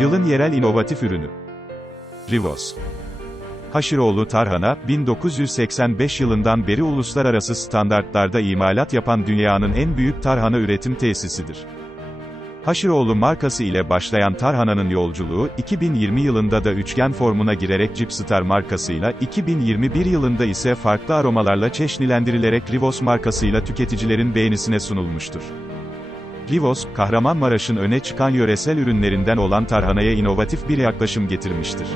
Yılın yerel inovatif ürünü. Rivos. Haşiroğlu Tarhana, 1985 yılından beri uluslararası standartlarda imalat yapan dünyanın en büyük tarhana üretim tesisidir. Haşiroğlu markası ile başlayan Tarhana'nın yolculuğu, 2020 yılında da üçgen formuna girerek Cipstar markasıyla, 2021 yılında ise farklı aromalarla çeşnilendirilerek Rivos markasıyla tüketicilerin beğenisine sunulmuştur. Rivos, Kahramanmaraş'ın öne çıkan yöresel ürünlerinden olan tarhanaya inovatif bir yaklaşım getirmiştir.